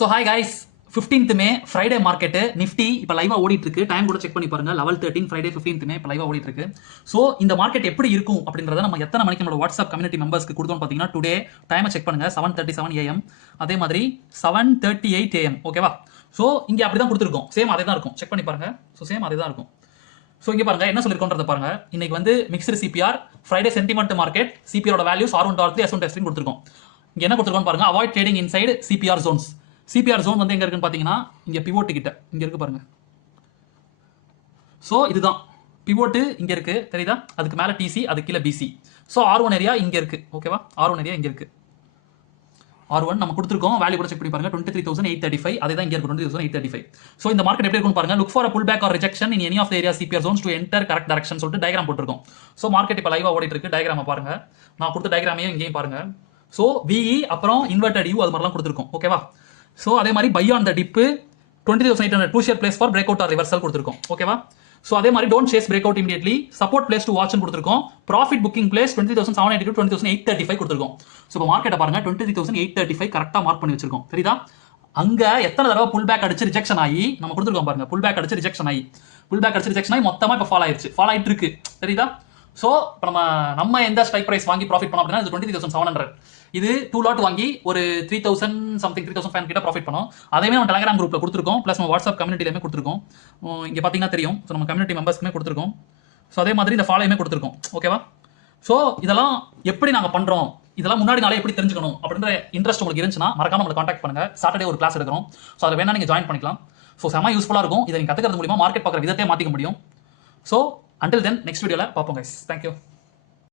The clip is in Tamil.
ஸோ ஹாய் கைஸ், 15th மே ஃப்ரைடே மார்க்கெட்டு நிஃப்டி இப்போ லைவாக ஓடிட்டு இருக்கு. டைம் கூட செக் பண்ணி பாருங்க. 11:13 ஃப்ரைடே 15th மே இப்போ லைவாக ஓடிட்டு இருக்கு. ஸோ இந்த மார்க்கெட் எப்படி இருக்கும் அப்படின்றத நம்ம எத்தனை மணிக்கு நம்மளோட வாட்ஸ்அப் கம்யூனிட்டி மெம்பர்ஸ்க்கு கொடுத்தோம்னு பார்த்தீங்கன்னா டுடே டைமை செக் பண்ணுங்க. 7:37 AM, அதே மாதிரி 7:38 AM. ஓகேவா? ஸோ இங்கே அப்படி தான் கொடுத்துருக்கோம். சேம் அதே தான் இருக்கும். செக் பண்ணி பாருங்க. ஸோ சேம் அதே தான் இருக்கும். ஸோ இங்கே பாருங்க என்ன சொல்லிருக்கோன்றத பாருங்க. இன்னைக்கு வந்து mixed CPR, Friday sentiment market, சிபிஆரோட values R1 R3 S1 S3 கொடுத்துருக்கோம். இங்கே என்ன கொடுத்துருக்கோம் பாருங்க. Avoid trading inside CPR zones. CPR zone வந்து எங்க இருக்குன்னு பாத்தீங்கன்னா இங்க பிவோட் கிட்ட இங்க இருக்கு பாருங்க. சோ இதுதான் பிவோட் இங்க இருக்கு, தெரியுதா? அதுக்கு மேல டிசி, அது கீழ பிசி. சோ R1 ஏரியா இங்க இருக்கு. ஓகேவா? R1 ஏரியா இங்க இருக்கு. R1 நம்ம கொடுத்துருக்கோம். வேல்யூ கூட செக் பண்ணி பாருங்க. 23,835. அதே தான் இங்க இருக்கு, 23,835. சோ இந்த மார்க்கெட் எப்படி இருக்குன்னு பாருங்க. Look for a pullback or rejection in any of the area CPR zones to enter correct direction சொல்லிட்டு டயகிராம் போட்டுருக்கோம். சோ மார்க்கெட் இப்ப லைவா ஓடிட்டு இருக்கு. டயகிராம பாருங்க. நான் கொடுத்த டயகிராமையும் இங்கேயும் பாருங்க. சோ VE அப்புறம் இன்வெர்டட் U அது மாதிரிலாம் கொடுத்துருக்கோம். ஓகேவா? ஸோ அதே மாதிரி buy on the dip 20,800 to share place for break out or reversal கொடுத்துருக்கோம். ஓகேவா? ஸோ அதே மாதிரி don't chase break out immediately, support place to watch கொடுத்துருக்கோம். ப்ராஃபிட் புக்கிங் பிளேஸ் 20,782 to 20,835 கொடுத்துருக்கோம். ஸோ இப்போ மார்க்கெட்டை பாருங்க. 23,835 கரெக்டாக மார்க் பண்ணி வச்சிருக்கோம். தெரியுதா? அங்க எத்தனை தடவை புல் பேக் அடிச்சு ரிஜெக்ஷன் ஆகி நம்ம கொடுத்துருக்கோம் பாருங்க. புல் பேக் அடிச்சு ரிஜெக்ஷன் ஆகி மொத்தமா இப்போ ஃபால் ஆயிருச்சு. ஃபால் ஆயிட்டு இருக்கு. தெரியுதா? ஸோ இப்போ நம்ம எந்த ஸ்ட்ரைக் பிரைஸ் வாங்கி ப்ராஃபிட் பண்ணோம் அப்படின்னா இது 20,700. இது 2 லாட் வாங்கி ஒரு 3,000 சம்திங் 3,500 கிட்ட ப்ராஃபிட் பண்ணோம். அதேமே நம்ம டெலிகிராம் குரூப்ல கொடுத்துருக்கோம். ப்ளஸ் நம்ம வாட்ஸ்அப் கம்யூனிட்டிலுமே கொடுத்துருக்கோம். இங்கே பார்த்தீங்கன்னா தெரியும். ஸோ நம்ம கம்யூனிட்டி மெம்பர்ஸ்க்குமே கொடுத்துருக்கோம். ஸோ அதே மாதிரி இந்த ஃபாலோயுமே கொடுத்துருக்கோம். ஓகேவா? ஸோ இதெல்லாம் எப்படி நாங்கள் பண்ணுறோம், இதெல்லாம் முன்னாடி நாளே எப்படி தெரிஞ்சுக்கணும் அப்படின்ற இன்ட்ரெஸ்ட் உங்களுக்கு இருந்துச்சுன்னா மறக்காம நம்மளை காண்டாக்ட் பண்ணுங்க. சாட்டர்டே ஒரு கிளாஸ் எடுக்கிறோம். ஸோ அதை வேணா நீங்கள் ஜாயின் பண்ணிக்கலாம். ஸோ செம்ம யூஸ்ஃபுல்லாக இருக்கும். இதை நீங்கள் கற்றுக்கிறது மூலியமா மார்க்கெட் பார்க்குற விதத்தை மாற்றிக்க முடியும். ஸோ until then next வீடியோவில் பார்ப்போம் கைஸ். தேங்க்யூ.